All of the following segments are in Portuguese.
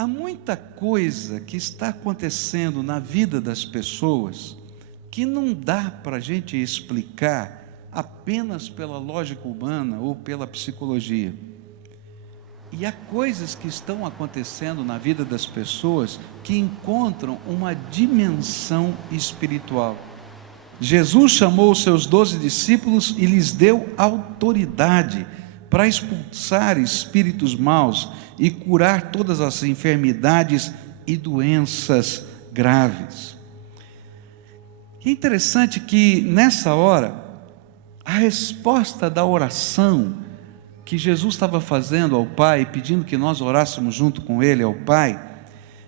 há muita coisa que está acontecendo na vida das pessoas que não dá para a gente explicar apenas pela lógica humana ou pela psicologia. E há coisas que estão acontecendo na vida das pessoas que encontram uma dimensão espiritual. Jesus chamou os seus 12 discípulos e lhes deu autoridade para expulsar espíritos maus e curar todas as enfermidades e doenças graves. É interessante que nessa hora, a resposta da oração que Jesus estava fazendo ao Pai, pedindo que nós orássemos junto com Ele ao Pai,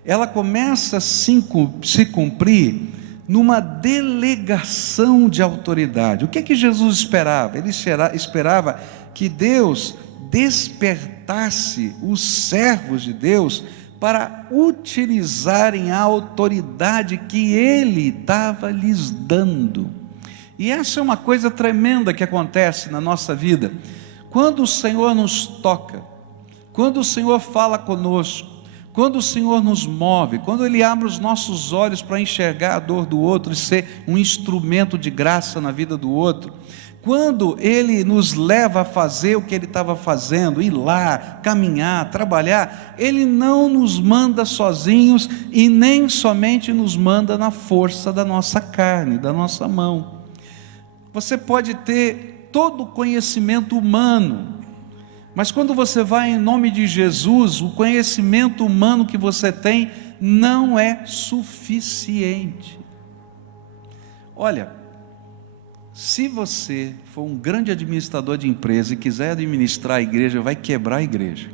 ela começa a se cumprir numa delegação de autoridade. O que é que Jesus esperava? Ele esperava que Deus despertasse os servos de Deus para utilizarem a autoridade que Ele estava lhes dando. E essa é uma coisa tremenda que acontece na nossa vida. Quando o Senhor nos toca, quando o Senhor fala conosco, quando o Senhor nos move, quando Ele abre os nossos olhos para enxergar a dor do outro e ser um instrumento de graça na vida do outro, quando Ele nos leva a fazer o que Ele estava fazendo, ir lá, caminhar, trabalhar, Ele não nos manda sozinhos e nem somente nos manda na força da nossa carne, da nossa mão. Você pode ter todo o conhecimento humano, mas quando você vai em nome de Jesus, o conhecimento humano que você tem não é suficiente. Olha, se você for um grande administrador de empresa e quiser administrar a igreja, vai quebrar a igreja.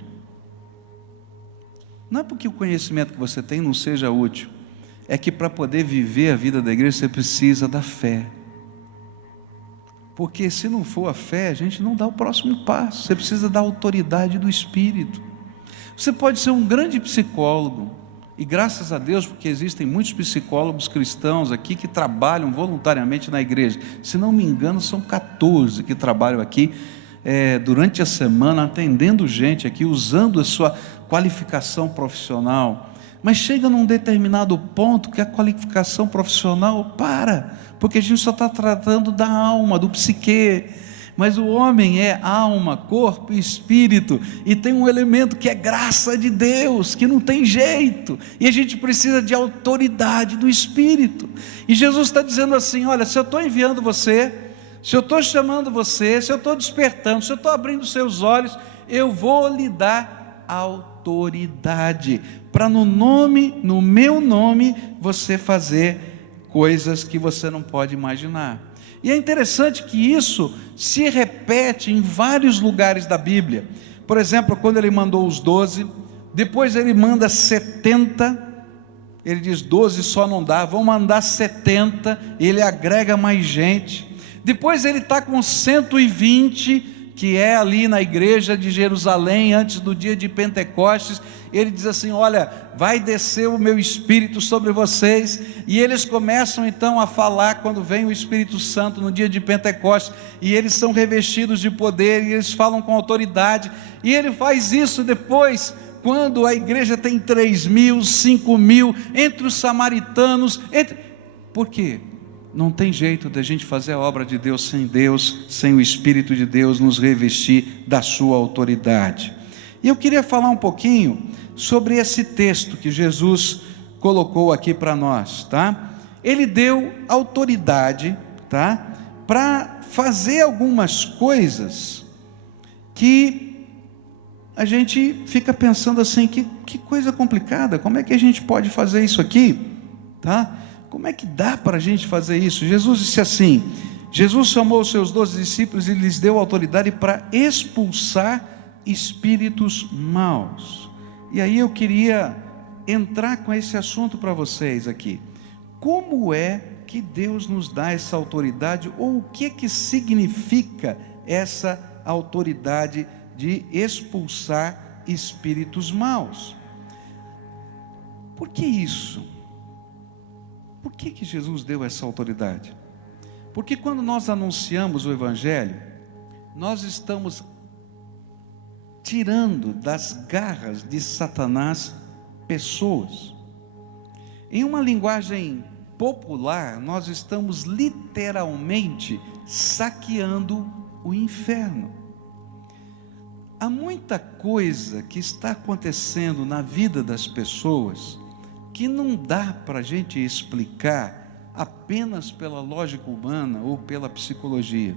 Não é porque o conhecimento que você tem não seja útil, é que para poder viver a vida da igreja você precisa da fé. Porque se não for a fé, a gente não dá o próximo passo. Você precisa da autoridade do Espírito. Você pode ser um grande psicólogo, e graças a Deus, porque existem muitos psicólogos cristãos aqui que trabalham voluntariamente na igreja. Se não me engano, são 14 que trabalham aqui durante a semana, atendendo gente aqui, usando a sua qualificação profissional. Mas chega num determinado ponto que a qualificação profissional porque a gente só está tratando da alma, do psique, mas o homem é alma, corpo e espírito, e tem um elemento que é graça de Deus, que não tem jeito, e a gente precisa de autoridade do Espírito. E Jesus está dizendo assim: olha, se eu estou enviando você, se eu estou chamando você, se eu estou despertando, se eu estou abrindo seus olhos, eu vou lhe dar autoridade, para no meu nome, você fazer coisas que você não pode imaginar. E é interessante que isso se repete em vários lugares da Bíblia. Por exemplo, quando Ele mandou os 12, depois Ele manda 70, Ele diz 12 só não dá, vão mandar 70, Ele agrega mais gente. Depois Ele está com 120, que é ali na igreja de Jerusalém, antes do dia de Pentecostes. Ele diz assim: olha, vai descer o meu Espírito sobre vocês, e eles começam então a falar quando vem o Espírito Santo no dia de Pentecostes, e eles são revestidos de poder, e eles falam com autoridade, e Ele faz isso depois, quando a igreja tem 3.000, 5.000, entre os samaritanos, por quê? Não tem jeito de a gente fazer a obra de Deus, sem o Espírito de Deus nos revestir da sua autoridade. E eu queria falar um pouquinho sobre esse texto que Jesus colocou aqui para nós, tá? Ele deu autoridade, tá? Para fazer algumas coisas que a gente fica pensando assim, que coisa complicada, como é que a gente pode fazer isso aqui, tá? Como é que dá para a gente fazer isso? Jesus disse assim: Jesus chamou os seus 12 discípulos e lhes deu autoridade para expulsar espíritos maus. E aí eu queria entrar com esse assunto para vocês aqui. Como é que Deus nos dá essa autoridade, ou o que significa essa autoridade de expulsar espíritos maus? Por que isso? Por que Jesus deu essa autoridade? Porque quando nós anunciamos o Evangelho, nós estamos tirando das garras de Satanás pessoas. Em uma linguagem popular, nós estamos literalmente saqueando o inferno. Há muita coisa que está acontecendo na vida das pessoas que não dá para a gente explicar apenas pela lógica humana ou pela psicologia.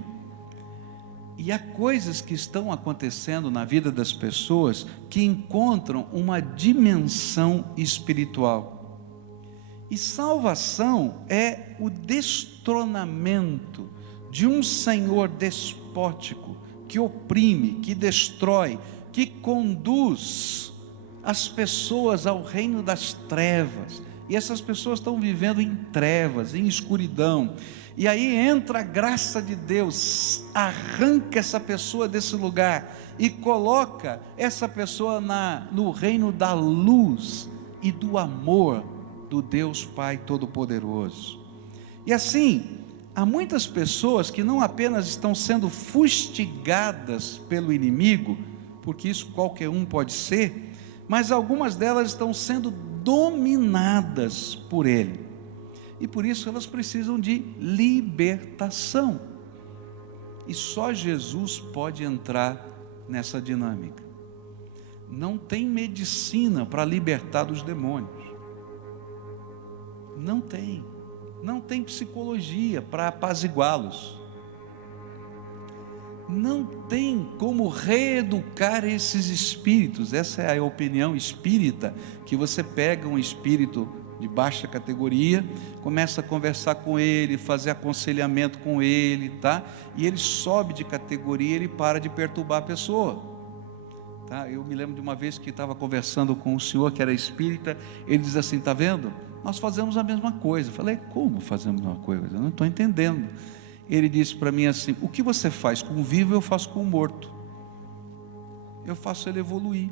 E há coisas que estão acontecendo na vida das pessoas que encontram uma dimensão espiritual. E salvação é o destronamento de um senhor despótico que oprime, que destrói, que conduz as pessoas ao reino das trevas. E essas pessoas estão vivendo em trevas, em escuridão. E aí entra a graça de Deus, arranca essa pessoa desse lugar e coloca essa pessoa no reino da luz e do amor do Deus Pai Todo-Poderoso. E assim, há muitas pessoas que não apenas estão sendo fustigadas pelo inimigo, porque isso qualquer um pode ser, mas algumas delas estão sendo dominadas por ele. E por isso elas precisam de libertação. E só Jesus pode entrar nessa dinâmica. Não tem medicina para libertar dos demônios. Não tem. Não tem psicologia para apaziguá-los. Não tem como reeducar esses espíritos. Essa é a opinião espírita, que você pega um espírito de baixa categoria, começa a conversar com ele, fazer aconselhamento com ele, tá? E ele sobe de categoria, ele para de perturbar a pessoa, tá? Eu me lembro de uma vez que estava conversando com um senhor que era espírita, ele diz assim: está vendo? Nós fazemos a mesma coisa. Eu falei: como fazemos a mesma coisa? Eu não estou entendendo. Ele disse para mim assim: o que você faz com o vivo, eu faço com o morto. Eu faço ele evoluir.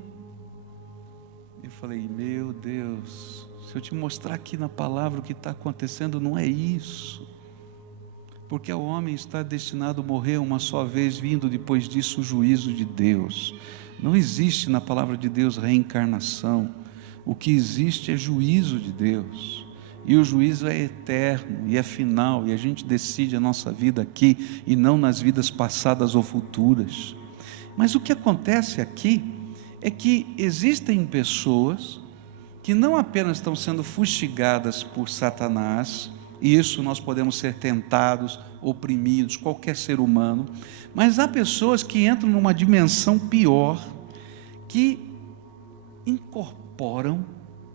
Eu falei: meu Deus, se eu te mostrar aqui na palavra o que está acontecendo, não é isso. Porque o homem está destinado a morrer uma só vez, vindo depois disso o juízo de Deus. Não existe na palavra de Deus reencarnação. O que existe é juízo de Deus. E o juízo é eterno e é final, e a gente decide a nossa vida aqui e não nas vidas passadas ou futuras. Mas o que acontece aqui é que existem pessoas que não apenas estão sendo fustigadas por Satanás, e isso nós podemos ser tentados, oprimidos, qualquer ser humano, mas há pessoas que entram numa dimensão pior, que incorporam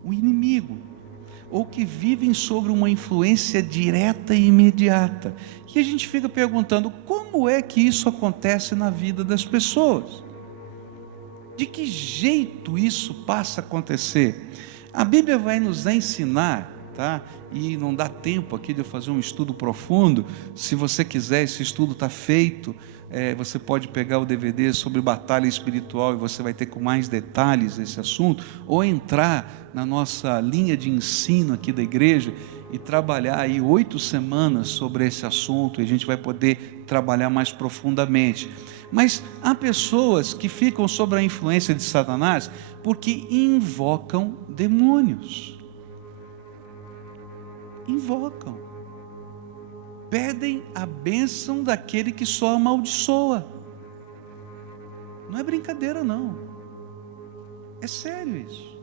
o inimigo, ou que vivem sobre uma influência direta e imediata, e a gente fica perguntando: como é que isso acontece na vida das pessoas? De que jeito isso passa a acontecer? A Bíblia vai nos ensinar, tá? E não dá tempo aqui de eu fazer um estudo profundo. Se você quiser, esse estudo está feito. Você pode pegar o DVD sobre batalha espiritual e você vai ter com mais detalhes esse assunto, ou entrar na nossa linha de ensino aqui da igreja e trabalhar aí 8 semanas sobre esse assunto, e a gente vai poder trabalhar mais profundamente. Mas há pessoas que ficam sob a influência de Satanás porque invocam demônios. Invocam. Pedem a bênção daquele que só amaldiçoa. Não é brincadeira não. É sério isso.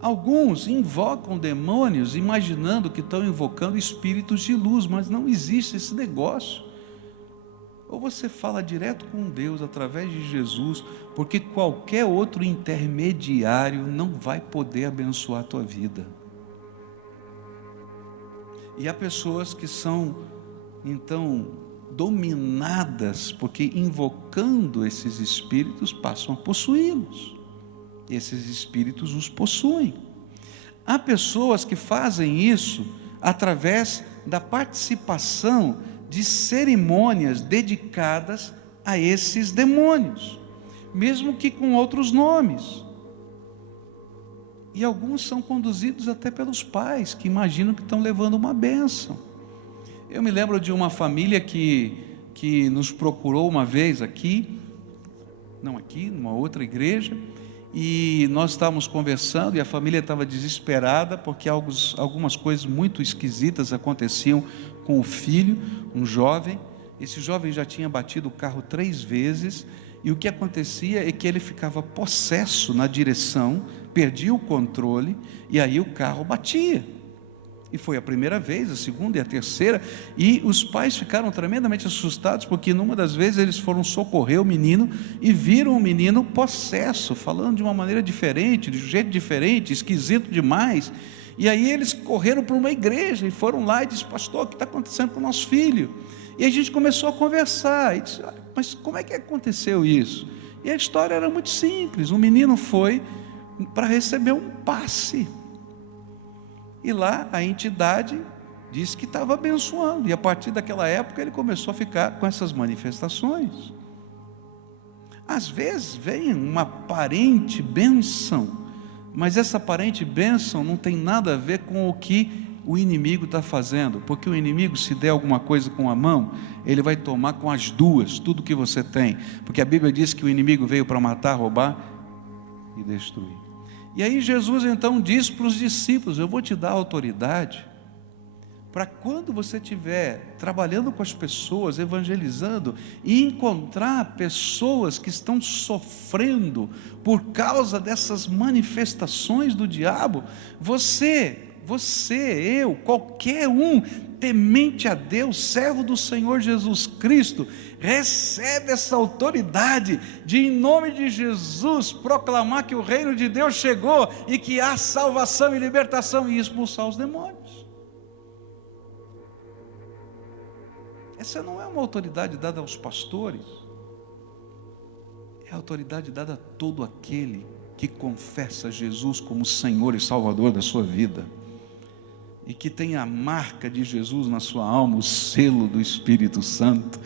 Alguns invocam demônios imaginando que estão invocando espíritos de luz, mas não existe esse negócio. Ou você fala direto com Deus através de Jesus, porque qualquer outro intermediário não vai poder abençoar a tua vida. E há pessoas que são então dominadas, porque invocando esses espíritos passam a possuí-los. Esses espíritos os possuem. Há pessoas que fazem isso através da participação de cerimônias dedicadas a esses demônios, mesmo que com outros nomes. E alguns são conduzidos até pelos pais, que imaginam que estão levando uma bênção. Eu me lembro de uma família que nos procurou uma vez aqui, não aqui, numa outra igreja, e nós estávamos conversando, e a família estava desesperada, porque algumas coisas muito esquisitas aconteciam com o filho, um jovem. Esse jovem já tinha batido o carro 3 vezes, e o que acontecia é que ele ficava possesso na direção, perdia o controle, e aí o carro batia. E foi a primeira vez, a segunda e a terceira, e os pais ficaram tremendamente assustados, porque numa das vezes eles foram socorrer o menino, e viram o menino possesso, falando de uma maneira diferente, de um jeito diferente, esquisito demais. E aí eles correram para uma igreja, e foram lá e disseram: pastor, o que está acontecendo com o nosso filho? E a gente começou a conversar, e disse: mas como é que aconteceu isso? E a história era muito simples. O menino foi para receber um passe, e lá a entidade disse que estava abençoando, e a partir daquela época ele começou a ficar com essas manifestações. Às vezes vem uma aparente bênção, mas essa aparente bênção não tem nada a ver com o que o inimigo está fazendo, porque o inimigo, se der alguma coisa com a mão, ele vai tomar com as duas tudo que você tem, porque a Bíblia diz que o inimigo veio para matar, roubar e destruir. E aí Jesus então diz para os discípulos: eu vou te dar autoridade para quando você estiver trabalhando com as pessoas, evangelizando, e encontrar pessoas que estão sofrendo por causa dessas manifestações do diabo, eu, qualquer um temente a Deus, servo do Senhor Jesus Cristo, recebe essa autoridade de, em nome de Jesus, proclamar que o reino de Deus chegou e que há salvação e libertação, e expulsar os demônios. Essa não é uma autoridade dada aos pastores, é a autoridade dada a todo aquele que confessa Jesus como Senhor e Salvador da sua vida, e que tem a marca de Jesus na sua alma, o selo do Espírito Santo.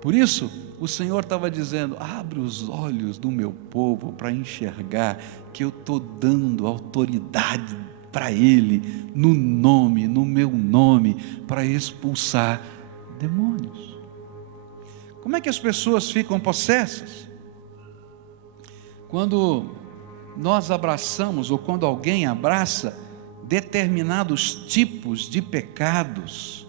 Por isso, o Senhor estava dizendo: abre os olhos do meu povo para enxergar que eu estou dando autoridade para ele, no meu nome, para expulsar demônios. Como é que as pessoas ficam possessas? Quando nós abraçamos, ou quando alguém abraça determinados tipos de pecados,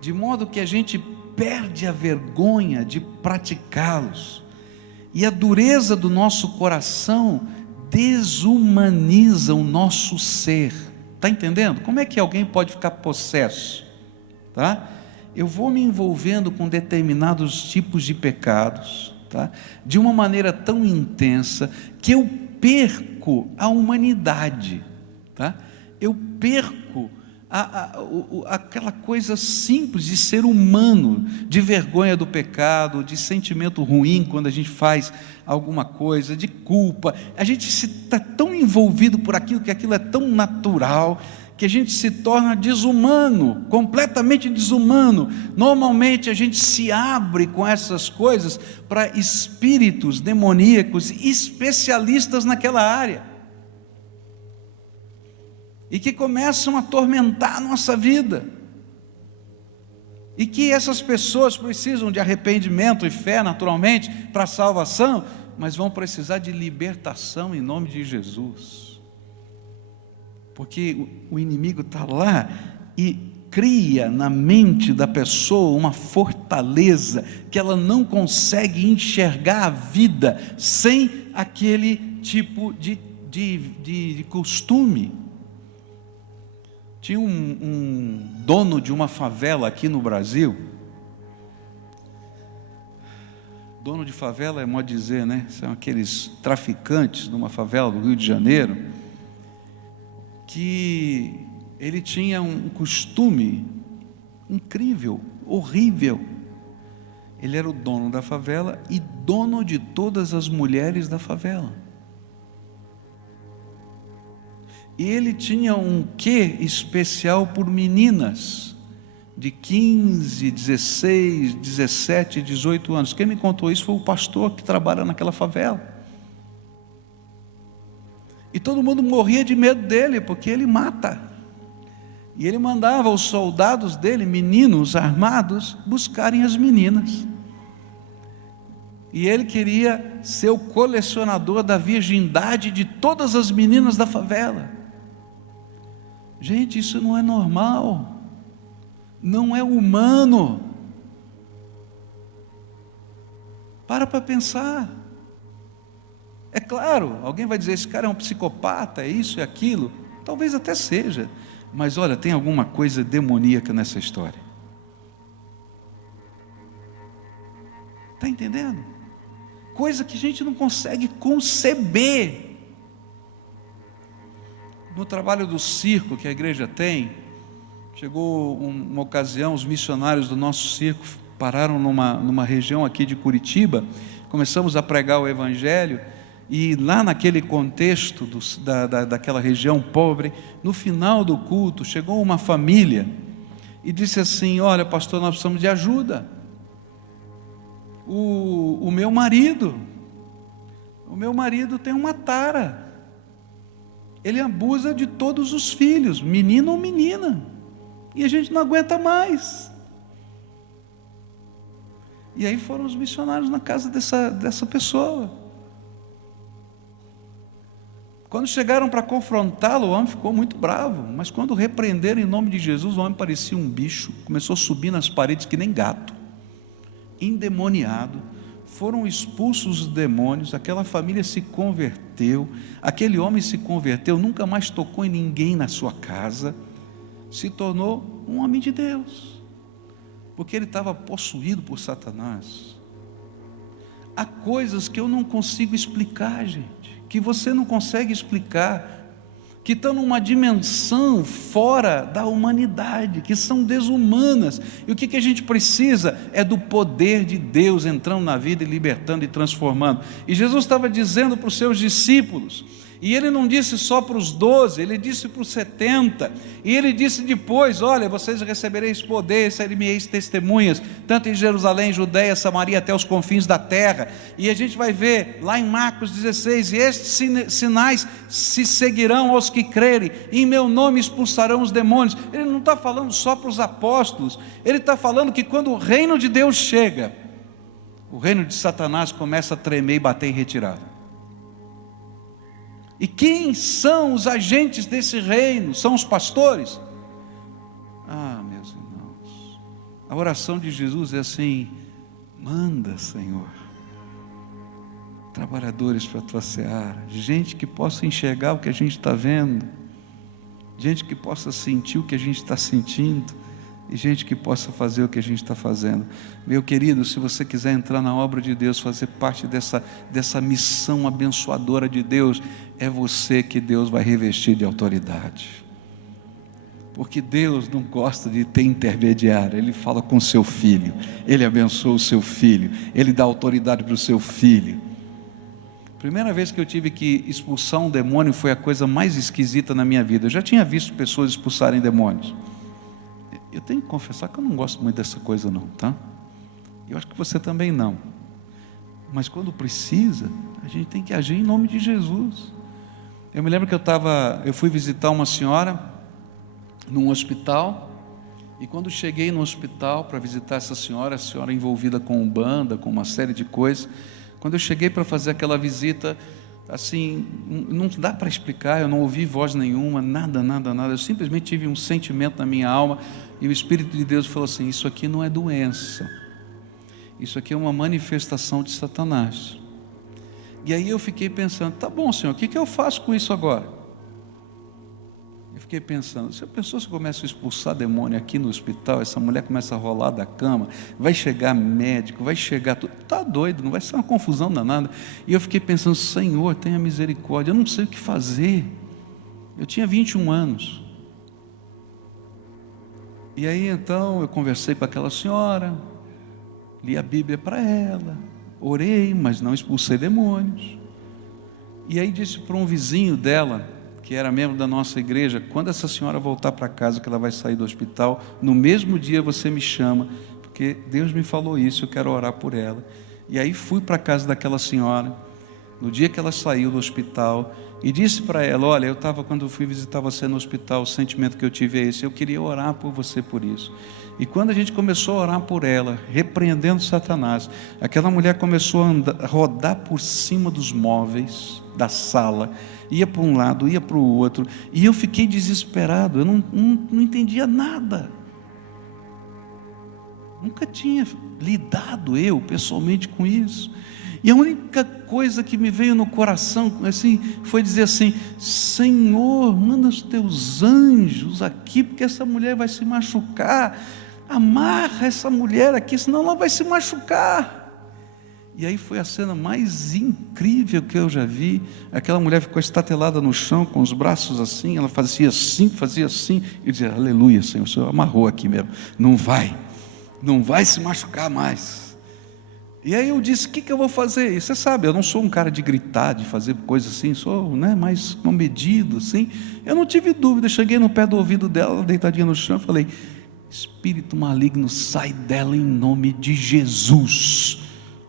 de modo que a gente perde a vergonha de praticá-los, e a dureza do nosso coração desumaniza o nosso ser. Está entendendo? Como é que alguém pode ficar possesso? Tá? Eu vou me envolvendo com determinados tipos de pecados, tá? De uma maneira tão intensa que eu perco a humanidade, tá? Eu perco aquela coisa simples de ser humano, de vergonha do pecado, de sentimento ruim quando a gente faz alguma coisa, de culpa. A gente está tão envolvido por aquilo, que aquilo é tão natural, que a gente se torna desumano, completamente desumano. Normalmente a gente se abre com essas coisas para espíritos demoníacos, especialistas naquela área, e que começam a atormentar a nossa vida, e que essas pessoas precisam de arrependimento e fé naturalmente para a salvação, mas vão precisar de libertação em nome de Jesus, porque o inimigo está lá e cria na mente da pessoa uma fortaleza que ela não consegue enxergar a vida sem aquele tipo de costume. Tinha um dono de uma favela aqui no Brasil. Dono de favela é modo de dizer, né? São aqueles traficantes de uma favela do Rio de Janeiro, que ele tinha um costume incrível, horrível. Ele era o dono da favela e dono de todas as mulheres da favela. E ele tinha um quê especial por meninas de 15, 16, 17, 18 anos. Quem me contou isso foi o pastor que trabalha naquela favela. E todo mundo morria de medo dele, porque ele mata. E ele mandava os soldados dele, meninos armados, buscarem as meninas. E ele queria ser o colecionador da virgindade de todas as meninas da favela. Gente, isso não é normal, não é humano. Para pensar. É claro, alguém vai dizer, esse cara é um psicopata, é isso, é aquilo. Talvez até seja, mas olha, tem alguma coisa demoníaca nessa história. Está entendendo? Coisa que a gente não consegue conceber. No trabalho do circo que a igreja tem, chegou uma ocasião, os missionários do nosso circo pararam numa região aqui de Curitiba, começamos a pregar o evangelho, e lá naquele contexto daquela região pobre, no final do culto, chegou uma família e disse assim: olha, pastor, nós precisamos de ajuda. O meu marido tem uma tara, ele abusa de todos os filhos, menino ou menina, e a gente não aguenta mais. E aí foram os missionários na casa dessa pessoa. Quando chegaram para confrontá-lo, o homem ficou muito bravo, mas quando repreenderam em nome de Jesus, o homem parecia um bicho, começou a subir nas paredes que nem gato, endemoniado. Foram expulsos os demônios, aquela família se converteu, aquele homem se converteu, nunca mais tocou em ninguém na sua casa, se tornou um homem de Deus, porque ele estava possuído por Satanás. Há coisas que eu não consigo explicar, gente, que você não consegue explicar, que estão numa dimensão fora da humanidade, que são desumanas, e o que a gente precisa é do poder de Deus entrando na vida e libertando e transformando. E Jesus estava dizendo para os seus discípulos, e ele não disse só para os 12, ele disse para os 70, e ele disse depois: olha, vocês recebereis poder, sereis testemunhas, tanto em Jerusalém, Judeia, Samaria, até os confins da terra. E a gente vai ver lá em Marcos 16, e estes sinais se seguirão aos que crerem, e em meu nome expulsarão os demônios. Ele não está falando só para os apóstolos, ele está falando que quando o reino de Deus chega, o reino de Satanás começa a tremer e bater em retirada. E quem são os agentes desse reino? São os pastores? Ah, meus irmãos, a oração de Jesus é assim: manda, Senhor, trabalhadores para a tua seara, gente que possa enxergar o que a gente está vendo, gente que possa sentir o que a gente está sentindo, e gente que possa fazer o que a gente está fazendo. Meu querido, se você quiser entrar na obra de Deus, fazer parte dessa missão abençoadora de Deus, é você que Deus vai revestir de autoridade, porque Deus não gosta de ter intermediário. Ele fala com o seu filho, Ele abençoa o seu filho, Ele dá autoridade para o seu filho. Primeira vez que eu tive que expulsar um demônio foi a coisa mais esquisita na minha vida. Eu já tinha visto pessoas expulsarem demônios. Eu tenho que confessar que eu não gosto muito dessa coisa não, tá? Eu acho que você também não. Mas quando precisa, a gente tem que agir em nome de Jesus. Eu me lembro que eu fui visitar uma senhora num hospital, e quando cheguei no hospital para visitar essa senhora, a senhora envolvida com umbanda, com uma série de coisas, quando eu cheguei para fazer aquela visita, assim, não dá para explicar, eu não ouvi voz nenhuma, nada, eu simplesmente tive um sentimento na minha alma, e o Espírito de Deus falou assim: isso aqui não é doença, isso aqui é uma manifestação de Satanás. E aí eu fiquei pensando: tá bom, Senhor, o que eu faço com isso agora? Eu fiquei pensando, se a pessoa começa a expulsar demônio aqui no hospital, essa mulher começa a rolar da cama, vai chegar médico, vai chegar tudo, está doido, não vai ser uma confusão danada. E eu fiquei pensando: Senhor, tenha misericórdia, eu não sei o que fazer. Eu tinha 21 anos. E aí então eu conversei com aquela senhora, li a Bíblia para ela, orei, mas não expulsei demônios. E aí disse para um vizinho dela, que era membro da nossa igreja: quando essa senhora voltar para casa, que ela vai sair do hospital, no mesmo dia você me chama, porque Deus me falou isso, eu quero orar por ela. E aí fui para a casa daquela senhora. No dia que ela saiu do hospital, e disse para ela: olha, quando eu fui visitar você no hospital, o sentimento que eu tive é esse, eu queria orar por você por isso. E quando a gente começou a orar por ela, repreendendo Satanás, aquela mulher começou a rodar por cima dos móveis da sala, ia para um lado, ia para o outro, e eu fiquei desesperado, eu não entendia nada. Nunca tinha lidado eu pessoalmente com isso. E a única coisa que me veio no coração assim, foi dizer assim: Senhor, manda os teus anjos aqui, porque essa mulher vai se machucar. Amarra essa mulher aqui, senão ela vai se machucar. E aí foi a cena mais incrível que eu já vi. Aquela mulher ficou estatelada no chão, com os braços assim, ela fazia assim, e dizia: aleluia, Senhor, o Senhor amarrou aqui mesmo, não vai se machucar mais. E aí eu disse: o que eu vou fazer? E você sabe, eu não sou um cara de gritar, de fazer coisas assim, sou mais comedido assim. Eu não tive dúvida, cheguei no pé do ouvido dela, deitadinha no chão, falei: espírito maligno, sai dela em nome de Jesus,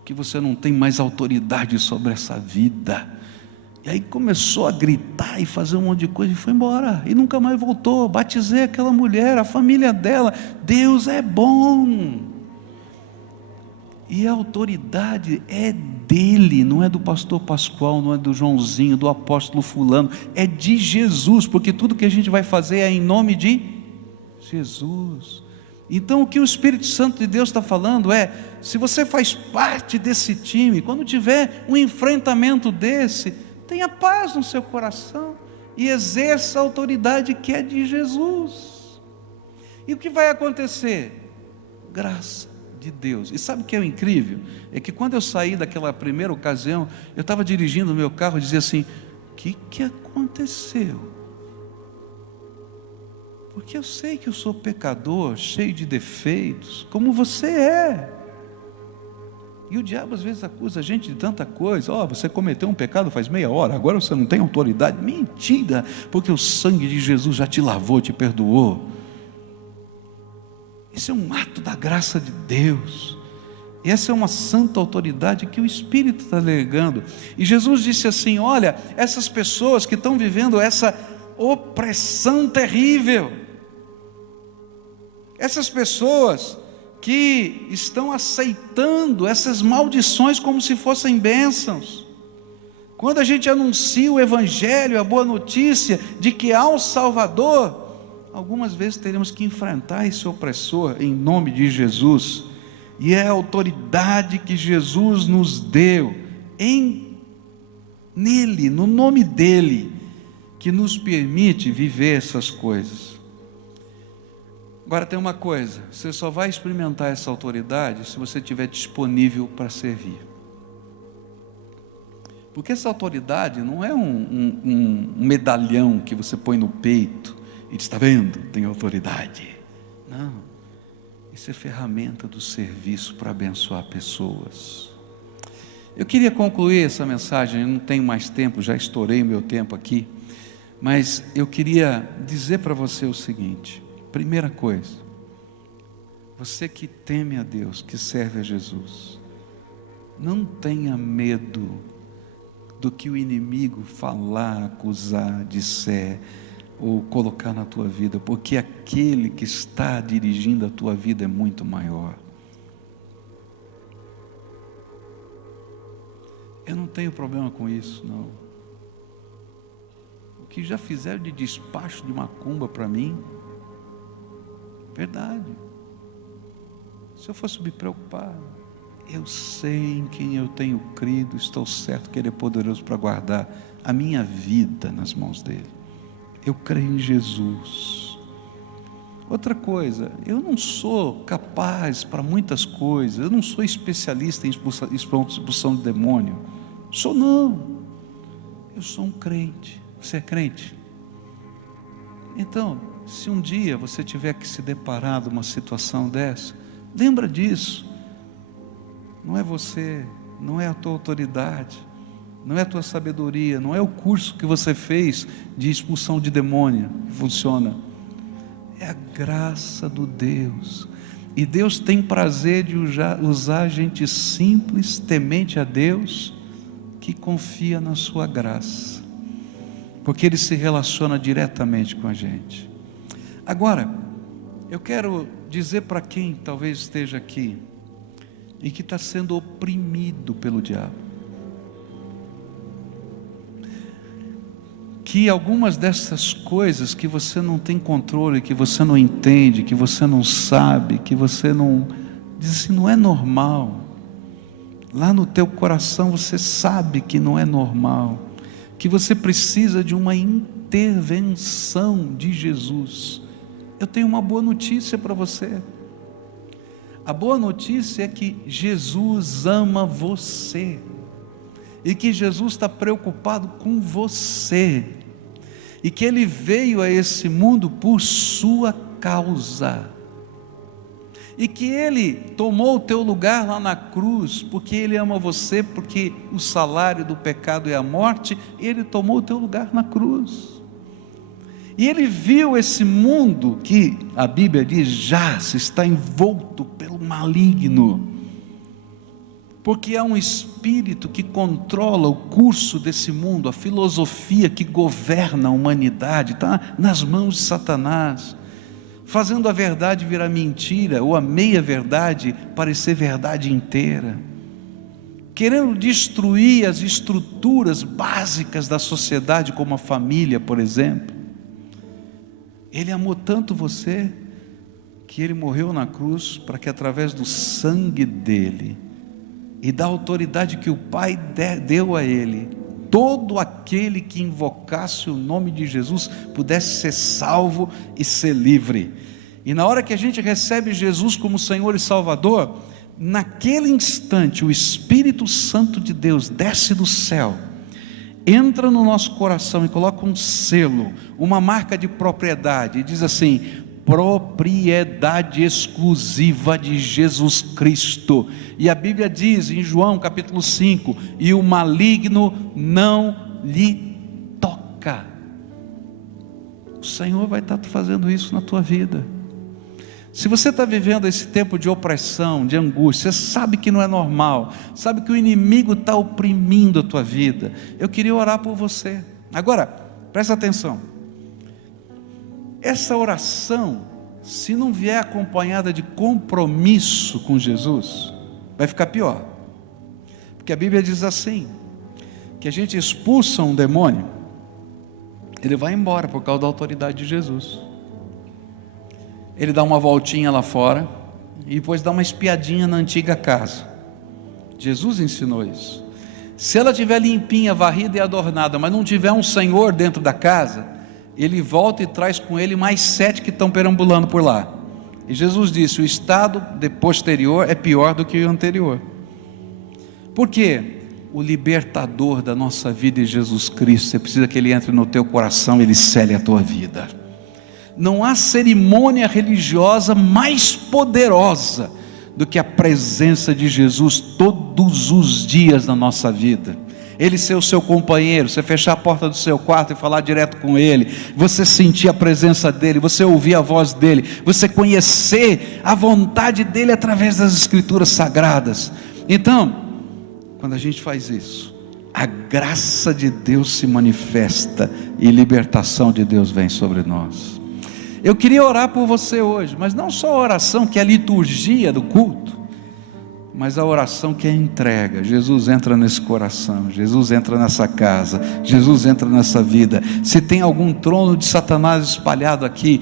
que você não tem mais autoridade sobre essa vida. E aí começou a gritar e fazer um monte de coisa, e foi embora, e nunca mais voltou. Batizei aquela mulher, a família dela. Deus é bom. E a autoridade é dele, não é do pastor Pascoal, não é do Joãozinho, do apóstolo fulano, é de Jesus, porque tudo que a gente vai fazer é em nome de Jesus. Então o que o Espírito Santo de Deus está falando é: se você faz parte desse time, quando tiver um enfrentamento desse, tenha paz no seu coração e exerça a autoridade que é de Jesus. E o que vai acontecer? Graça de Deus. E sabe o que é o incrível? É que quando eu saí daquela primeira ocasião, eu estava dirigindo o meu carro e dizia assim: o que aconteceu? Porque eu sei que eu sou pecador, cheio de defeitos, como você é. E o diabo às vezes acusa a gente de tanta coisa. Você cometeu um pecado faz meia hora, agora você não tem autoridade. Mentira, porque o sangue de Jesus já te lavou, te perdoou. Isso é um ato da graça de Deus. E essa é uma santa autoridade que o Espírito está delegando. E Jesus disse assim: olha, essas pessoas que estão vivendo essa opressão terrível, essas pessoas que estão aceitando essas maldições como se fossem bênçãos, quando a gente anuncia o Evangelho, a boa notícia de que há um Salvador, algumas vezes teremos que enfrentar esse opressor em nome de Jesus. E é a autoridade que Jesus nos deu nele, no nome dele, que nos permite viver essas coisas. Agora tem uma coisa: você só vai experimentar essa autoridade se você estiver disponível para servir. Porque essa autoridade não é um medalhão que você põe no peito e diz: está vendo, tem autoridade. Não, isso é ferramenta do serviço para abençoar pessoas. Eu queria concluir essa mensagem, eu não tenho mais tempo, já estourei o meu tempo aqui, mas eu queria dizer para você o seguinte: primeira coisa, você que teme a Deus, que serve a Jesus, não tenha medo do que o inimigo falar, acusar, disser ou colocar na tua vida, porque aquele que está dirigindo a tua vida é muito maior. Eu não tenho problema com isso, não. O que já fizeram de despacho de macumba para mim, verdade. Se eu fosse me preocupar, eu sei em quem eu tenho crido, estou certo que Ele é poderoso para guardar a minha vida nas mãos dEle. Eu creio em Jesus. Outra coisa, eu não sou capaz para muitas coisas, eu não sou especialista em expulsão de demônio, não. Eu sou um crente. Você é crente? Então, se um dia você tiver que se deparar com uma situação dessa, lembra disso. Não é você, não é a tua autoridade, não é a tua sabedoria, não é o curso que você fez de expulsão de demônio que funciona. É a graça do Deus. E Deus tem prazer de usar gente simples, temente a Deus, que confia na sua graça. porque Ele se relaciona diretamente com a gente. Agora, eu quero dizer para quem talvez esteja aqui e que está sendo oprimido pelo diabo, que algumas dessas coisas que você não tem controle, que você não entende, que você não sabe, que você não, diz assim, não é normal. Lá no teu coração você sabe que não é normal, que você precisa de uma intervenção de Jesus. Eu tenho uma boa notícia para você. A boa notícia é que Jesus ama você, e que Jesus está preocupado com você, e que Ele veio a esse mundo por sua causa, e que Ele tomou o teu lugar lá na cruz, porque Ele ama você, porque o salário do pecado é a morte. Ele tomou o teu lugar na cruz, e Ele viu esse mundo que a Bíblia diz já se está envolto pelo maligno, porque há um espírito que controla o curso desse mundo, a filosofia que governa a humanidade está nas mãos de Satanás, fazendo a verdade virar mentira, ou a meia verdade parecer verdade inteira, querendo destruir as estruturas básicas da sociedade, como a família, por exemplo. Ele amou tanto você, que Ele morreu na cruz, para que através do sangue dEle, e da autoridade que o Pai deu a Ele, todo aquele que invocasse o nome de Jesus, pudesse ser salvo e ser livre. E na hora que a gente recebe Jesus como Senhor e Salvador, naquele instante o Espírito Santo de Deus desce do céu, entra no nosso coração e coloca um selo, uma marca de propriedade, e diz assim: propriedade exclusiva de Jesus Cristo. E a Bíblia diz em João capítulo 5, e o maligno não lhe toca. O Senhor vai estar fazendo isso na tua vida. Se você está vivendo esse tempo de opressão, de angústia, você sabe que não é normal, sabe que o inimigo está oprimindo a tua vida, eu queria orar por você. Agora, presta atenção, essa oração, se não vier acompanhada de compromisso com Jesus, vai ficar pior, porque a Bíblia diz assim, que a gente expulsa um demônio, ele vai embora por causa da autoridade de Jesus. Ele dá uma voltinha lá fora, e depois dá uma espiadinha na antiga casa. Jesus ensinou isso. Se ela estiver limpinha, varrida e adornada, mas não tiver um Senhor dentro da casa, Ele volta e traz com Ele mais 7 que estão perambulando por lá. E Jesus disse, o estado posterior é pior do que o anterior. Por quê? O libertador da nossa vida é Jesus Cristo. Você precisa que Ele entre no teu coração, Ele cele a tua vida. Não há cerimônia religiosa mais poderosa do que a presença de Jesus todos os dias na nossa vida. Ele ser o seu companheiro, você fechar a porta do seu quarto e falar direto com Ele, você sentir a presença dEle, você ouvir a voz dEle, você conhecer a vontade dEle através das Escrituras Sagradas. Então, quando a gente faz isso, a graça de Deus se manifesta e libertação de Deus vem sobre nós. Eu queria orar por você hoje, mas não só a oração que é a liturgia do culto, mas a oração que é a entrega. Jesus entra nesse coração, Jesus entra nessa casa, Jesus entra nessa vida. Se tem algum trono de Satanás espalhado aqui,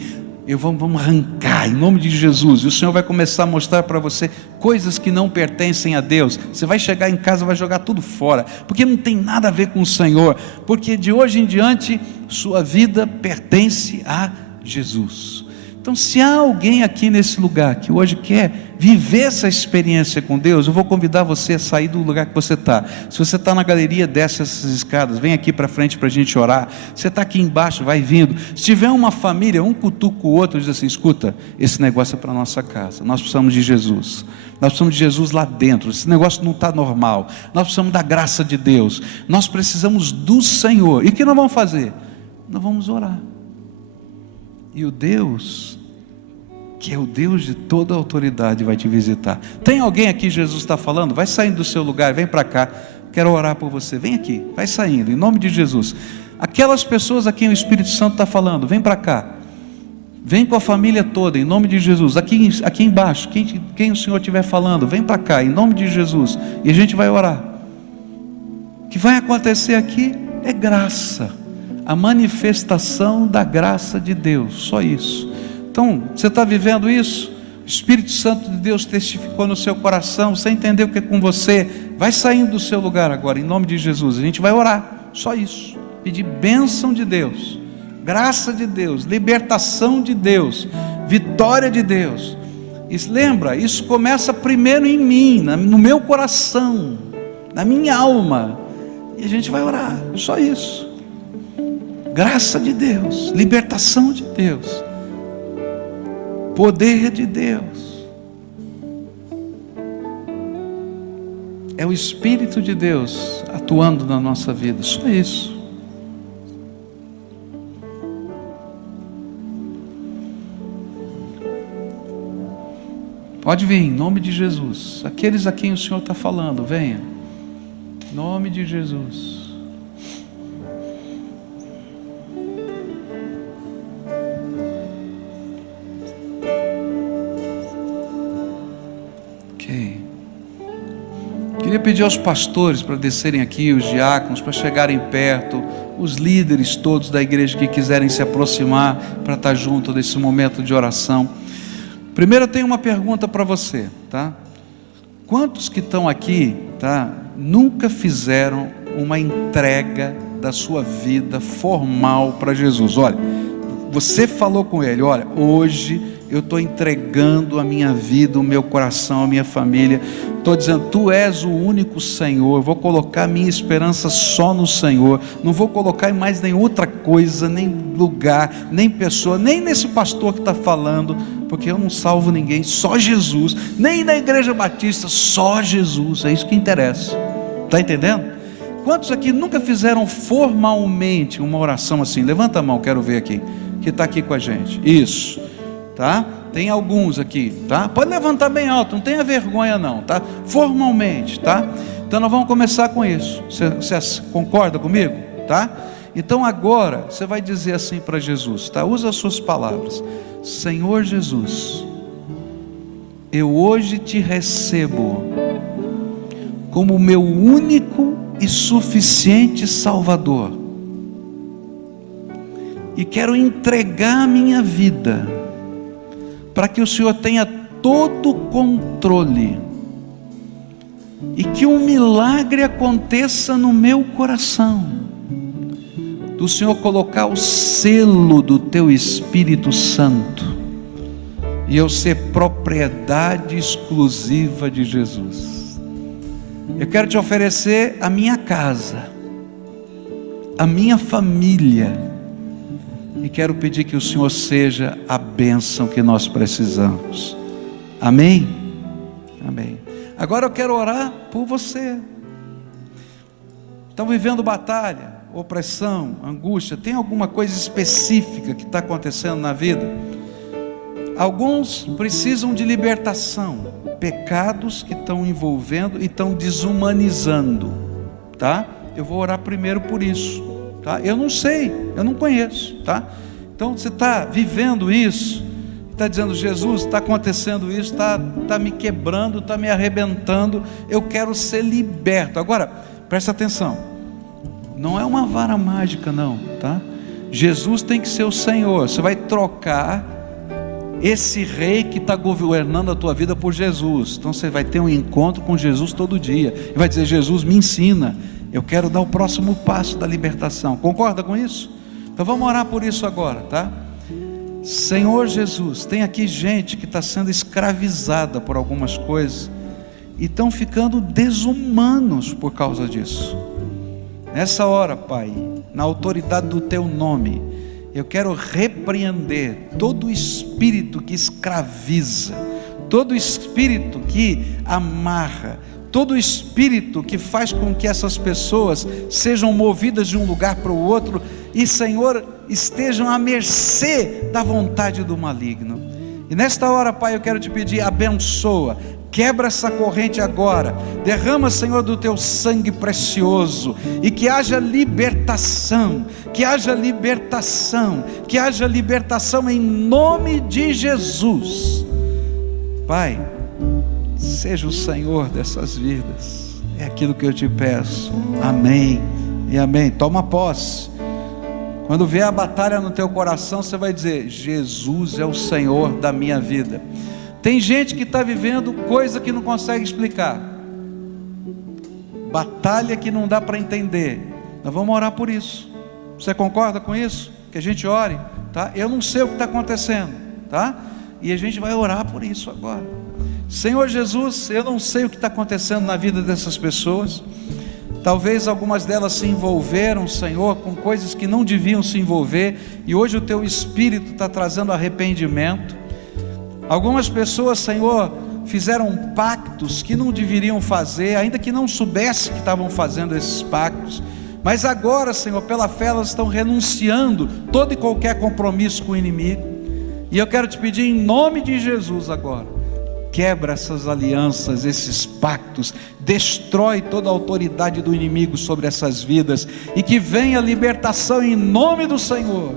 vamos arrancar em nome de Jesus, e o Senhor vai começar a mostrar para você coisas que não pertencem a Deus. Você vai chegar em casa, vai jogar tudo fora, porque não tem nada a ver com o Senhor, porque de hoje em diante sua vida pertence a Jesus. Então, se há alguém aqui nesse lugar que hoje quer viver essa experiência com Deus, eu vou convidar você a sair do lugar que você está. Se você está na galeria, desce essas escadas, vem aqui para frente para a gente orar. Se está aqui embaixo, vai vindo. Se tiver uma família, um cutuca o outro, diz assim, escuta, esse negócio é para a nossa casa, nós precisamos de Jesus, nós precisamos de Jesus lá dentro, esse negócio não está normal, nós precisamos da graça de Deus, nós precisamos do Senhor. E o que nós vamos fazer? Nós vamos orar. E o Deus, que é o Deus de toda a autoridade, vai te visitar. Tem alguém aqui, Jesus está falando? Vai saindo do seu lugar, vem para cá, quero orar por você, vem aqui, vai saindo, em nome de Jesus. Aquelas pessoas a quem o Espírito Santo está falando, vem para cá. Vem com a família toda, em nome de Jesus. Aqui embaixo, quem o Senhor estiver falando, vem para cá, em nome de Jesus. E a gente vai orar. O que vai acontecer aqui é graça. A manifestação da graça de Deus, só isso. Então, você está vivendo isso? O Espírito Santo de Deus testificou no seu coração. Você entendeu o que é com você? Vai saindo do seu lugar agora, em nome de Jesus. A gente vai orar, só isso. Pedir bênção de Deus, graça de Deus, libertação de Deus, vitória de Deus. E lembra, isso começa primeiro em mim, no meu coração, na minha alma. E a gente vai orar, só isso. Graça de Deus, libertação de Deus, poder de Deus. É o Espírito de Deus atuando na nossa vida, só isso. Pode vir, em nome de Jesus. Aqueles a quem o Senhor está falando, venha. Em nome de Jesus. Ok. Queria pedir aos pastores para descerem aqui, os diáconos, para chegarem perto, os líderes todos da igreja que quiserem se aproximar para estar junto nesse momento de oração. Primeiro eu tenho uma pergunta para você, tá? Quantos que estão aqui, tá, nunca fizeram uma entrega da sua vida formal para Jesus? Olha, você falou com Ele, olha, hoje eu estou entregando a minha vida, o meu coração, a minha família, estou dizendo, Tu és o único Senhor, eu vou colocar a minha esperança só no Senhor, não vou colocar em mais nem outra coisa, nem lugar, nem pessoa, nem nesse pastor que está falando, porque eu não salvo ninguém, só Jesus, nem na igreja batista, só Jesus, é isso que interessa, está entendendo? Quantos aqui nunca fizeram formalmente uma oração assim? Levanta a mão, quero ver aqui, que está aqui com a gente, isso, tá? Tem alguns aqui, tá? Pode levantar bem alto, não tenha vergonha não, tá? Formalmente, tá? Então nós vamos começar com isso, você concorda comigo? Tá? Então agora, você vai dizer assim para Jesus, tá? Usa as suas palavras. Senhor Jesus, eu hoje te recebo como o meu único e suficiente Salvador, e quero entregar a minha vida, para que o Senhor tenha todo o controle, e que um milagre aconteça no meu coração, do Senhor colocar o selo do Teu Espírito Santo, e eu ser propriedade exclusiva de Jesus. Eu quero te oferecer a minha casa, a minha família, e quero pedir que o Senhor seja a bênção que nós precisamos. Amém? Amém. Agora eu quero orar por você. Estão vivendo batalha, opressão, angústia, tem alguma coisa específica que está acontecendo na vida? Alguns precisam de libertação, pecados que estão envolvendo e estão desumanizando, tá? Eu vou orar primeiro por isso, tá? Eu não sei, eu não conheço, tá? Então você está vivendo isso, está dizendo, Jesus, está acontecendo isso, está me quebrando, está me arrebentando, eu quero ser liberto. Agora, presta atenção, não é uma vara mágica não, tá? Jesus tem que ser o Senhor. Você vai trocar esse rei que está governando a tua vida por Jesus. Então você vai ter um encontro com Jesus todo dia, e vai dizer, Jesus, me ensina, eu quero dar o próximo passo da libertação. Concorda com isso? Então vamos orar por isso agora, tá? Senhor Jesus, tem aqui gente que está sendo escravizada por algumas coisas, e estão ficando desumanos por causa disso. Nessa hora, Pai, na autoridade do Teu nome, eu quero repreender todo espírito que escraviza, todo espírito que amarra, todo espírito que faz com que essas pessoas sejam movidas de um lugar para o outro, e Senhor, estejam à mercê da vontade do maligno. E nesta hora, Pai, eu quero te pedir, abençoa, Quebra essa corrente agora. Derrama, Senhor, do teu sangue precioso. E que haja libertação. Que haja libertação. Que haja libertação em nome de Jesus. Pai, seja o Senhor dessas vidas. É aquilo que eu te peço. Amém e amém. Toma posse. Quando vier a batalha no teu coração, você vai dizer: Jesus é o Senhor da minha vida. Tem gente que está vivendo coisa que não consegue explicar, batalha que não dá para entender. Nós vamos orar por isso. Você concorda com isso? Que a gente ore, tá? Eu não sei o que está acontecendo, tá? E a gente vai orar por isso agora. Senhor Jesus, eu não sei o que está acontecendo na vida dessas pessoas. Talvez algumas delas se envolveram, Senhor, com coisas que não deviam se envolver, e hoje o teu Espírito está trazendo arrependimento. Algumas pessoas, Senhor, fizeram pactos que não deveriam fazer, ainda que não soubessem que estavam fazendo esses pactos, mas agora, Senhor, pela fé elas estão renunciando todo e qualquer compromisso com o inimigo. E eu quero te pedir em nome de Jesus agora: quebra essas alianças, esses pactos, destrói toda a autoridade do inimigo sobre essas vidas, e que venha libertação em nome do Senhor.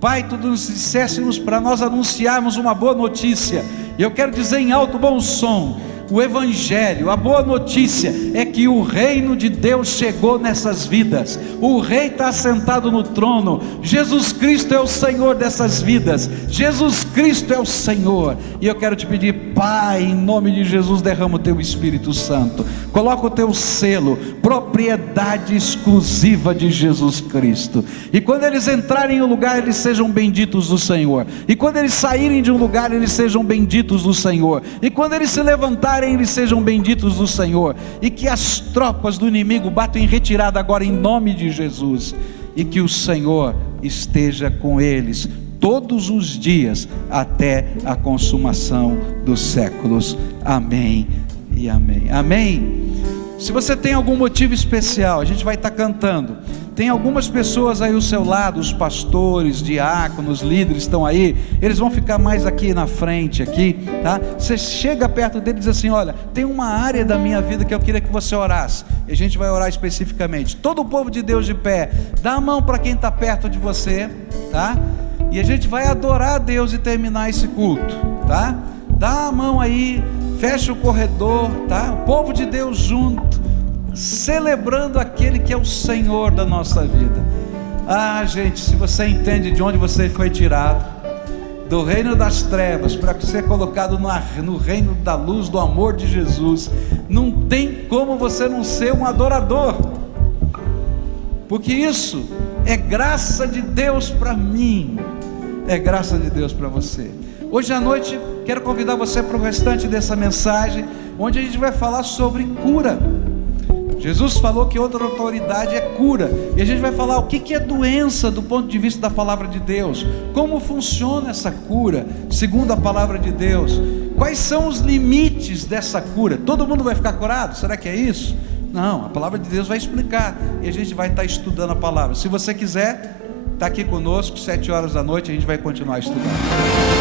Pai, tu nos dissésemos para nós anunciarmos uma boa notícia, e eu quero dizer em alto bom som: o Evangelho, a boa notícia é que o reino de Deus chegou nessas vidas. O Rei está assentado no trono. Jesus Cristo é o Senhor dessas vidas. Jesus Cristo é o Senhor. E eu quero te pedir, Pai, em nome de Jesus, derrama o teu Espírito Santo. Coloca o teu selo, propriedade exclusiva de Jesus Cristo. E quando eles entrarem em um lugar, eles sejam benditos do Senhor. E quando eles saírem de um lugar, eles sejam benditos do Senhor. E quando eles se levantarem, eles sejam benditos do Senhor. E que as tropas do inimigo batam em retirada agora em nome de Jesus. E que o Senhor esteja com eles todos os dias até a consumação dos séculos. Amém e amém. Amém. Se você tem algum motivo especial, a gente vai estar cantando. Tem algumas pessoas aí ao seu lado, os pastores, diáconos, líderes estão aí. Eles vão ficar mais aqui na frente, aqui, tá? Você chega perto dele e diz assim: olha, tem uma área da minha vida que eu queria que você orasse. E a gente vai orar especificamente. Todo o povo de Deus de pé, dá a mão para quem está perto de você, tá? E a gente vai adorar a Deus e terminar esse culto, tá? Dá a mão aí, fecha o corredor, tá? O povo de Deus junto, celebrando aquele que é o Senhor da nossa vida. Ah, gente, se você entende de onde você foi tirado, do reino das trevas, para ser colocado no reino da luz, do amor de Jesus, não tem como você não ser um adorador, porque isso é graça de Deus para mim, é graça de Deus para você. Hoje à noite quero convidar você para o restante dessa mensagem, onde a gente vai falar sobre cura. Jesus falou que outra autoridade é cura, e a gente vai falar o que é doença do ponto de vista da palavra de Deus, como funciona essa cura segundo a palavra de Deus, quais são os limites dessa cura. Todo mundo vai ficar curado? Será que é isso? Não, a palavra de Deus vai explicar, e a gente vai estar estudando a palavra. Se você quiser, está aqui conosco, 7 horas da noite, a gente vai continuar estudando.